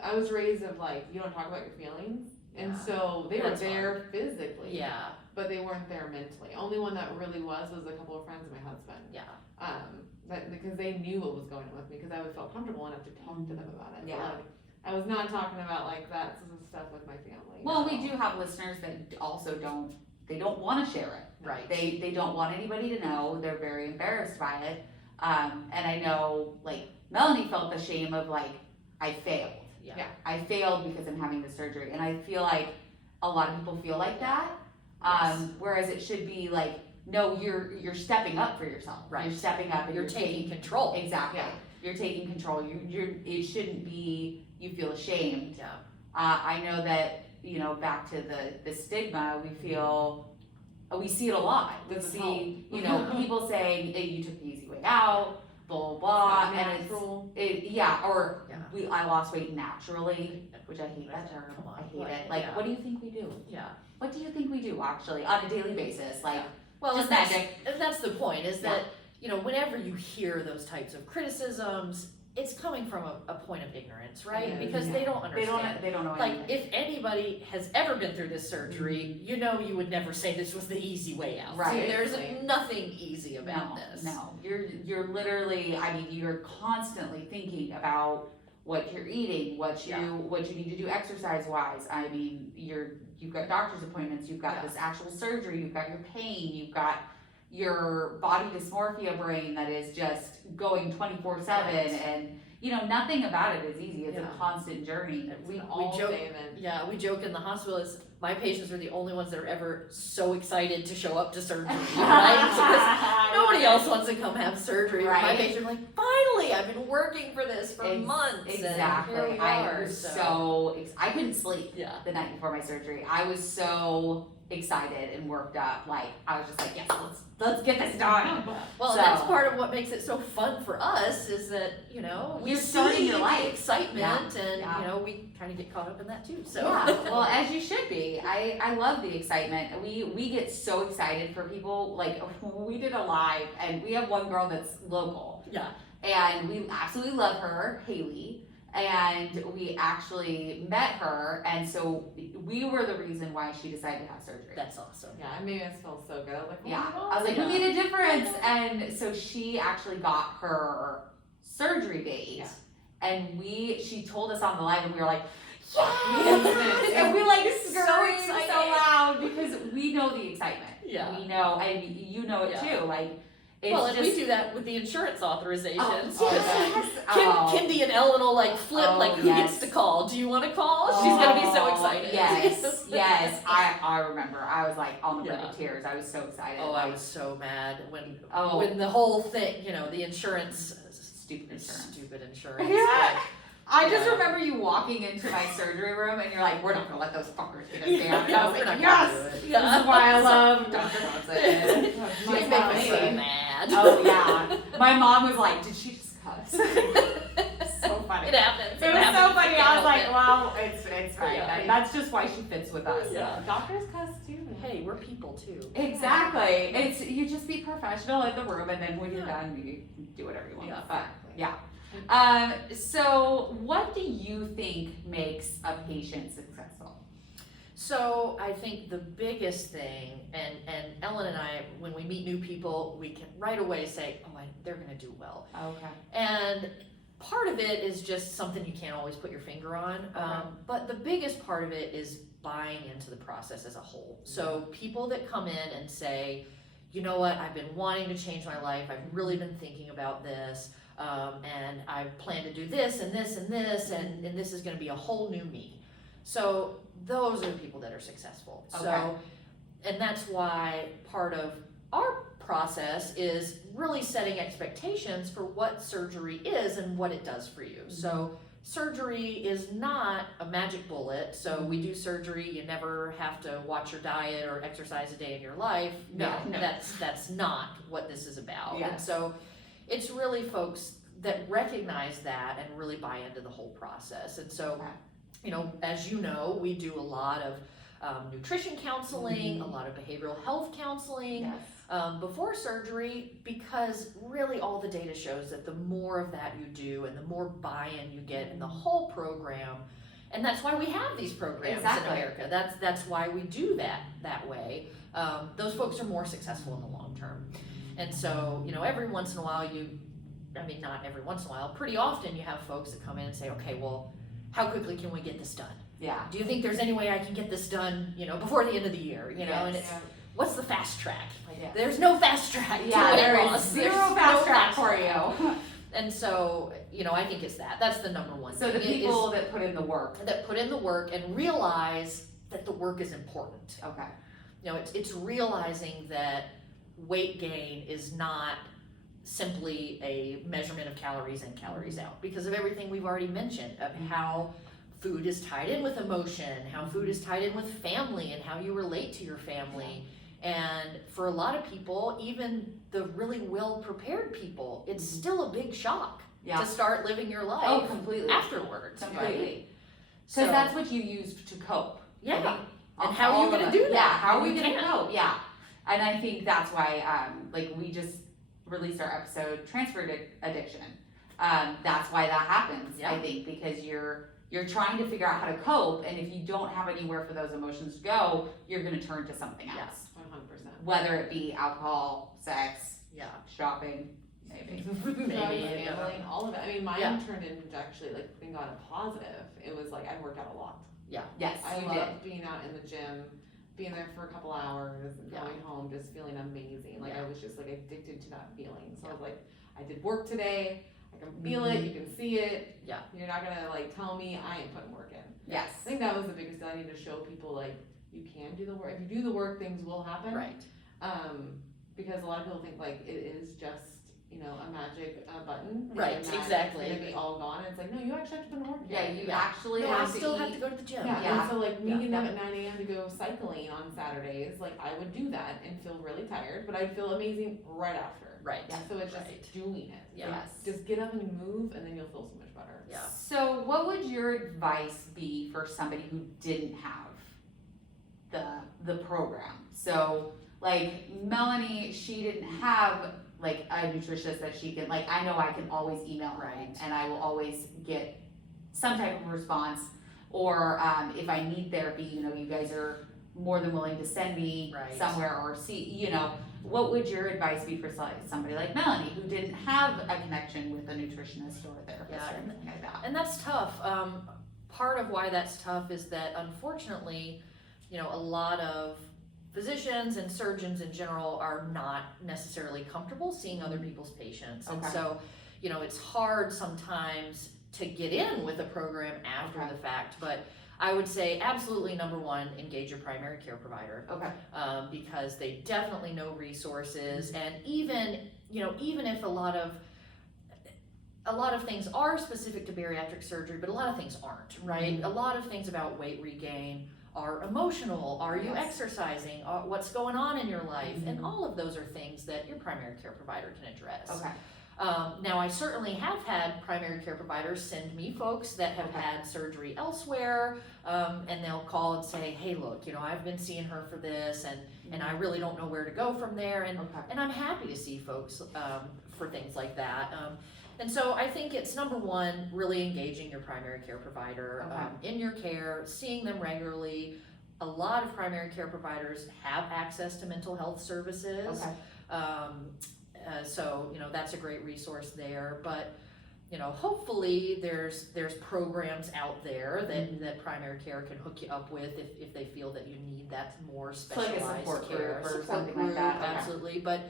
I was raised of like you don't talk about your feelings, and Yeah. so they That's were there physically, Yeah. but they weren't there mentally. Only one that really was a couple of friends of my husband. Yeah. Because they knew what was going on with me, because I would felt comfortable enough to talk to them about it. So, Yeah. like, I was not talking about like that sort of stuff with my family. Well, no. we do have listeners that also don't want to share it. Right. They don't want anybody to know. They're very embarrassed by it. And I know, like, Melanie felt the shame of, like, I failed. Yeah. I failed because I'm having the surgery. And I feel like a lot of people feel like that. Yes. Whereas it should be like, no, you're stepping up for yourself. Right. You're stepping up and You're taking control. Exactly. Yeah. You're taking control. It shouldn't be you feel ashamed. Yeah. I know that, back to the stigma, we feel, we see it a lot. We Doesn't see, help. people saying, hey, you took the easy way out, blah, blah, blah. And natural. or Yeah. I lost weight naturally, which I hate that term. Come on, I hate like, it. Like, yeah. what do you think we do? Yeah. What do you think we do actually on a daily basis? Like, Well, Just and magic. that's the point, is that, whenever you hear those types of criticisms, it's coming from a point of ignorance, right? Yeah. Because Yeah. they don't understand. they don't know Like, anything. if anybody has ever been through this surgery, you would never say this was the easy way out. Right. There's Exactly. nothing easy about this. No, you're literally, you're constantly thinking about what you're eating, what you need to do exercise wise. You've got doctor's appointments, you've got Yeah. this actual surgery, you've got your pain, you've got your body dysmorphia brain that is just going 24/7, Right. and nothing about it is easy. It's Yeah. a constant journey. We all joke. day then. Yeah, we joke in the hospital is my patients are the only ones that are ever so excited to show up to surgery, right? Because nobody else wants to come have surgery. My Right. patients are like, finally, I've been working for this for months. Exactly. And here we I are, was I couldn't sleep Yeah. the night before my surgery. I was so excited and worked up. Like, I was just like, yes, let's get this done. Well, So- and that's part of what makes it so fun for us is that, we You're starting see your the life. excitement and, Yeah. we kind of get caught up in that too, so. Yeah, well, as you should be. I love the excitement. We get so excited for people. Like, we did a live, and we have one girl that's local, Yeah, and we absolutely love her, Haley. And we actually met her, and so we were the reason why she decided to have surgery. that's awesome. Yeah, it made us feel so good. I was like, oh Yeah, my God. I was like, Yeah. we made a difference. And so she actually got her surgery date, Yeah. and she told us on the live, and we were like, Yes! and we like So screamed excited. so loud because we know the excitement. Yeah. We know, and you know it Yeah. too. Like, It's Well, and just, we do that with the insurance authorizations. yes. Oh. Kindy and Ellen will like flip, Oh, like who yes. gets to call? Do you want to call? She's gonna be so Oh, excited. Yes, yes. I remember. I was like on the brink Yeah. of tears. I was so excited. Oh, I like, was so mad Oh. when the whole thing, the insurance, stupid insurance. stupid insurance. Yeah. I just Yeah. remember you walking into my surgery room and you're like, we're not gonna let those fuckers get us down. And Yeah, I was we're like, not yes! gonna do it. This is why I love Dr. Thompson. They My make me so family. mad. Oh yeah. My mom was like, did she just cuss? So funny. It happens. It was so happens. funny. You I can't was like, help well, it's fine. Yeah. That's just why she fits with us. Yeah. Doctors cuss too. it. Hey, we're people too. Exactly. It's you just be professional in the room, and then when you're Yeah. done, you do whatever you want. Yeah. But yeah. So what do you think makes a patient successful? So I think the biggest thing, and Ellen and I, when we meet new people, we can right away say, oh, they're gonna do well. Okay. And part of it is just something you can't always put your finger on. Okay. But the biggest part of it is buying into the process as a whole. So people that come in and say, you know what, I've been wanting to change my life. I've really been thinking about this. And I plan to do this and this and this, and this is going to be a whole new me. So those are the people that are successful. Okay. So, and that's why part of our process is really setting expectations for what surgery is and what it does for you. So surgery is not a magic bullet. So we do surgery, you never have to watch your diet or exercise a day in your life. No. That's not what this is about. Yes. And so it's really folks that recognize that and really buy into the whole process. And so, as you know, we do a lot of nutrition counseling, a lot of behavioral health counseling Yes. before surgery, because really all the data shows that the more of that you do and the more buy-in you get in the whole program, and that's why we have these programs Exactly. in America. That's why we do that way. Those folks are more successful in the long term. And so, every once in a while not every once in a while, pretty often you have folks that come in and say, okay, well, how quickly can we get this done? Yeah. Do you think there's any way I can get this done, before the end of the year? And it's, what's the fast track? Yes. There's no fast track to Yeah, weight there loss. is There's zero no fast track for you. And so, I think it's that's the number one So the thing. people that put in the work. That put in the work and realize that the work is important. Okay. It's realizing that weight gain is not simply a measurement of calories in, calories out, because of everything we've already mentioned of how food is tied in with emotion, how food is tied in with family and how you relate to your family. And for a lot of people, even the really well prepared people, it's still a big shock Yeah. to start living your life Oh, completely. afterwards. Right? Completely. So Because that's what you used to cope. yeah. I think And how are you all gonna of do us. that? Yeah, how are we You gonna can't. cope? Yeah. And I think that's why, we just released our episode, Transfer Addiction. That's why that happens, Yeah. I think, because you're trying to figure out how to cope, and if you don't have anywhere for those emotions to go, you're gonna turn to something else. Yes. 100%. Whether it be alcohol, sex, Yeah. shopping, maybe. Maybe, Gambling, all of it. I mean, mine Yeah. turned into actually like putting God a positive. It was like I worked out a lot. Yes, I you did. loved being out in the gym, being there for a couple hours, and Yeah. going home just feeling amazing. Like Yeah. I was just like addicted to that feeling. So I was like, I did work today. I can feel it. You can see it. Yeah. You're not gonna like tell me I ain't putting work in. Yes. I think that was the biggest deal. I need to show people like you can do the work. If you do the work, things will happen. Right. Because a lot of people think like it is just a magic button. Right, and that exactly. It's gonna be all gone. And it's like no, you actually have to put in the work. Yeah, you Yeah. actually No, I have to still eat. have to go to the gym. Yeah, Yeah. and so like me Yeah. getting up at 9 a.m. to go cycling on Saturdays, like I would do that and feel really tired, but I'd feel amazing right after. Right. Yeah. So it's just Right. doing it. Yeah. Yes. Just get up and move, and then you'll feel so much better. Yeah. So what would your advice be for somebody who didn't have the program? So like Melanie, she didn't have like a nutritionist that she can, like, I know I can always email her Right. and I will always get some type of response, or if I need therapy, you guys are more than willing to send me Right. somewhere or see, what would your advice be for somebody like Melanie who didn't have a connection with a nutritionist or a therapist Yeah, or anything like that? And that's tough. Part of why that's tough is that unfortunately, a lot of physicians and surgeons in general are not necessarily comfortable seeing other people's patients. And Okay. so, you know, it's hard sometimes to get in with a program after Okay. the fact, but I would say absolutely number one, engage your primary care provider. Okay. Because they definitely know resources, and even, you know, even if a lot of things are specific to bariatric surgery, but a lot of things aren't, right? A lot of things about weight regain are emotional. Are you Yes. exercising? What's going on in your life? And all of those are things that your primary care provider can address. Okay. Now, I certainly have had primary care providers send me folks that have Okay. had surgery elsewhere, and they'll call and say, hey, look, you know, I've been seeing her for this, and I really don't know where to go from there, and I'm happy to see folks for things like that. And so I think it's number one, really engaging your primary care provider in your care, seeing them regularly. A lot of primary care providers have access to mental health services. So, you know, that's a great resource there, but, you know, hopefully there's programs out there that primary care can hook you up with if they feel that you need that more specialized like a support care. group or something like that. Okay. Absolutely, but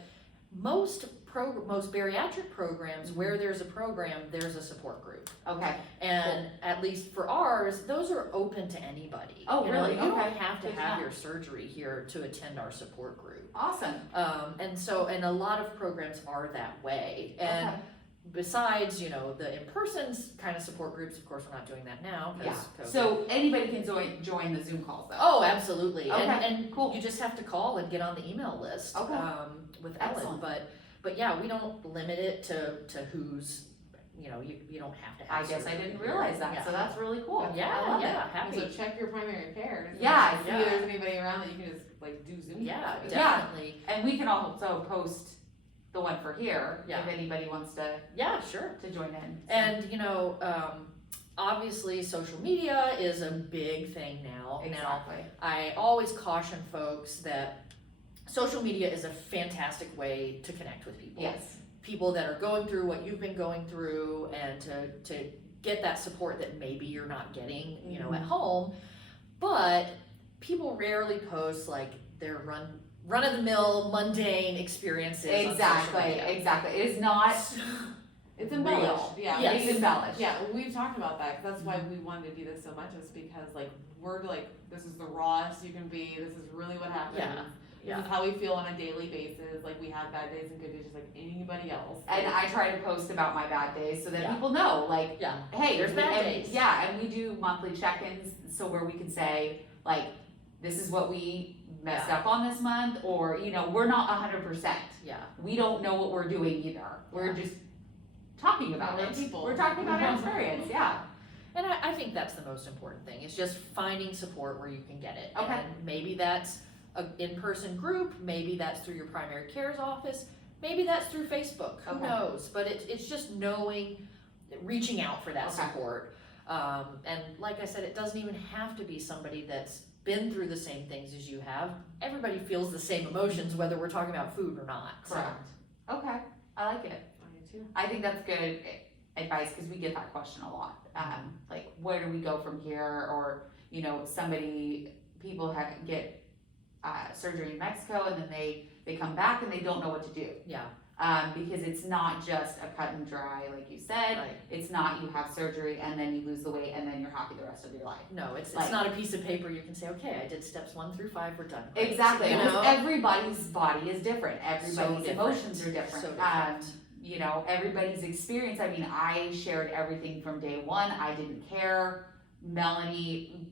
most bariatric programs, where there's a program, there's a support group. Okay. And at least for ours, those are open to anybody. Oh, You know, really? you Okay. don't have to Good to have know. your surgery here to attend our support group. Awesome. And a lot of programs are that way. And Okay. besides, you know, the in-person kind of support groups, of course, we're not doing that now. 'Cause Yeah. COVID. So anybody can join the Zoom calls though. Oh, absolutely. Okay, And cool. you just have to call and get on the email list Okay. with Ellen. Excellent. But yeah, we don't limit it to who's, you know, you don't have to have I guess I surgery didn't here. realize that, Yeah. so that's really cool. I Yeah, love yeah, it. happy. So check your primary care. Yeah, See yeah. if there's anybody around that you can just like do Zoom. Yeah, with. definitely. And we can also post the one for here Yeah. if anybody wants to Yeah, sure. join in. So- And, you know, obviously social media is a big thing now. Now, exactly. I always caution folks that social media is a fantastic way to connect with people. Yes. People that are going through what you've been going through, and to get that support that maybe you're not getting, you know, at home. But people rarely post like their run-of-the-mill mundane experiences on social Exactly. media. Exactly. It is not It's embellished. real. Yeah. Yes. It's embellished. Yeah, we've talked about that, 'cause that's why we wanted to do this so much, is because like we're like, this is the rawest you can be, this is really what happens. Yeah, This yeah. is how we feel on a daily basis, like we have bad days and good days just like anybody else. And I try to post about my bad days so that Yeah. people know, like, Yeah. hey, There's bad and- days. Yeah, and we do monthly check-ins, so where we can say, like, this is what we messed up on this month, or, you know, we're not 100%. Yeah. We don't know what we're doing either. We're just talking about We're it. people. We're talking about our experience, yeah. And I think that's the most important thing, is just finding support where you can get it. Okay. And maybe that's an in-person group, maybe that's through your primary care's office, maybe that's through Facebook, who Okay. knows? But it's just knowing, reaching out for that Okay. support. And like I said, it doesn't even have to be somebody that's been through the same things as you have. Everybody feels the same emotions, whether we're talking about food or not. So, Correct. Okay, I like it. I do too. I think that's good advice, because we get that question a lot. Like, where do we go from here? Or, you know, people get surgery in Mexico, and then they come back and they don't know what to do. yeah, Because it's not just a cut and dry, like you said. right. It's not you have surgery and then you lose the weight and then you're happy the rest of your life. No, it's Like- not a piece of paper you can say, okay, I did steps 1 through 5, we're done. Great. Exactly. You Because know? everybody's body is different. Everybody's different. emotions are different. So different. You know, everybody's experience. I mean, I shared everything from day one. I didn't care. Melanie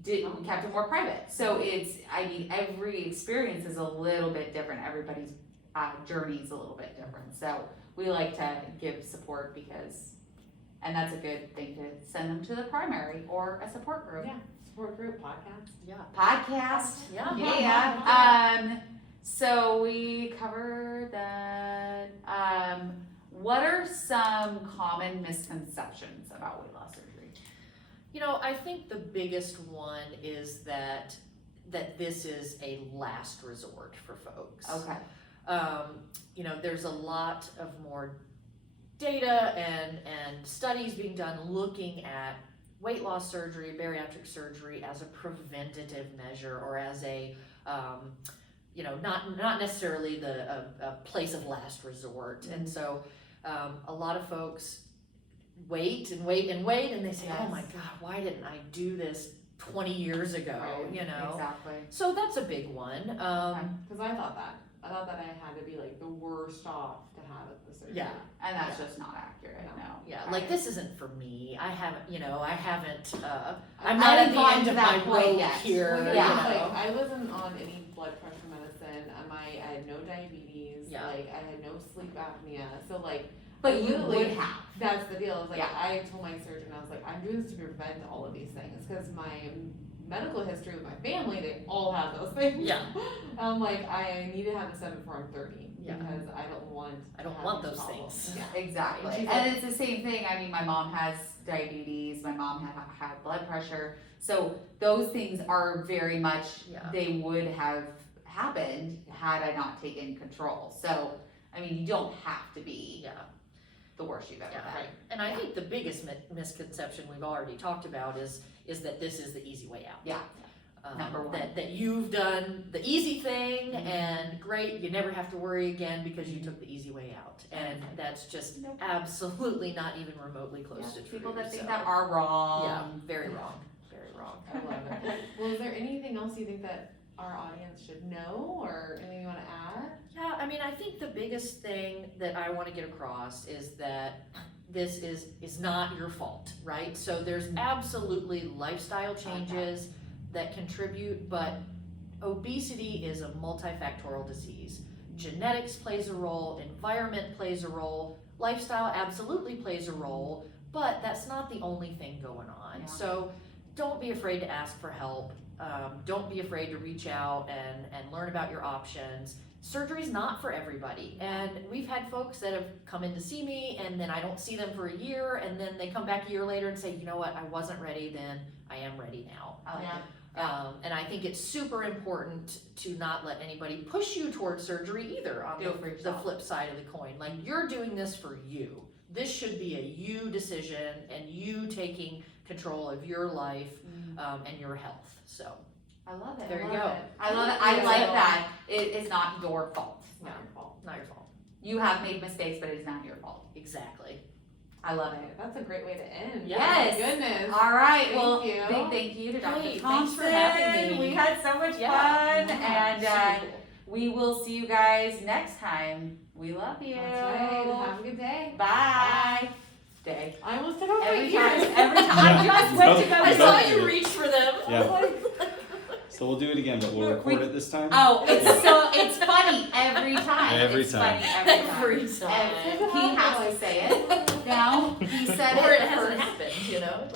kept it more private. So every experience is a little bit different. Everybody's journey is a little bit different. So we like to give support and that's a good thing to send them to the primary or a support group. Yeah, support group, podcast. Yeah. Podcast. Yeah. Yeah. So we covered that. What are some common misconceptions about weight loss surgery? You know, I think the biggest one is that this is a last resort for folks. Okay. You know, there's a lot of more data and studies being done looking at weight loss surgery, bariatric surgery as a preventative measure, or as a you know, not necessarily a place of last resort. And so a lot of folks wait and wait and wait, and they say, Yes. oh my God, why didn't I do this 20 years ago, Right, you know? Exactly. So that's a big one. Because I thought that I had to be like the worst off to have the surgery. Yeah. And that's Yeah. just not accurate, no. Yeah, I- like this isn't for me. I haven't, I'm I not at haven't the gotten end to of that my point road yet. here, Well, Yeah. you like, know? I wasn't on any blood pressure medicine. I had no diabetes. Yeah. Like I had no sleep apnea. So like, But you literally- would have. that's the deal. I was like, Yeah. I told my surgeon, I was like, I'm doing this to prevent all of these things because my medical history with my family, they all have those things. Yeah. I'm like, I need to have this done before I'm 30 Yeah. because I don't want. I don't to have want these those problems. things. Yeah. Exactly. And she's And like- it's the same thing. I mean, my mom has diabetes, my mom had blood pressure. So those things are very much, Yeah. they would have happened had I not taken control. So, I mean, you don't have to be Yeah. the worst you've ever Yeah, been. right. And I Yeah. think the biggest misconception we've already talked about is that this is the easy way out. Yeah. Number one. That you've done the easy thing Mhm. and great, you never have to worry again because you took the easy way out. And that's just Nope. absolutely not even remotely close Yeah, to true. people that think so- that are wrong. Yeah, very wrong, very wrong. I love it. Well, is there anything else you think that our audience should know or anything you want to add? Yeah, I mean, I think the biggest thing that I want to get across is that this is not your fault, right? So there's absolutely lifestyle changes that contribute, but obesity is a multifactorial disease. Genetics plays a role, environment plays a role, lifestyle absolutely plays a role, but that's not the only thing going on. Yeah. So don't be afraid to ask for help. Don't be afraid to reach out and learn about your options. Surgery is not for everybody. And we've had folks that have come in to see me and then I don't see them for a year and then they come back a year later and say, you know what, I wasn't ready then, I am ready now. I like Yeah. it. And I think it's super important to not let anybody push you towards surgery either on Do it for the yourself. flip side of the coin. Like you're doing this for you. This should be a you decision and you taking control of your life and your health. So I love it. There you Love go. it. I love it. I Yeah. like that. It is not your fault. It's not your fault. not your fault. You have made mistakes, but it's not your fault. Exactly. I love it. Okay, that's a great way to end. Yes. Oh my goodness. All right. Thank Well, you. big thank you to Dr. Hey, thanks Thompson. for having me. We had so much Yeah. fun, Yeah, and super cool. we will see you guys next time. We love you. That's right. Have a good day. Bye. Day. I almost took off my Every ears. time. Every time. I just went to go. I Both saw of you you. reach for them. Yeah. So we'll do it again, but we'll record it this time. Oh, it's funny every time. Every it's time. funny every time. Every time. He has to say it. Now he said Or it it hasn't first. happened, you know?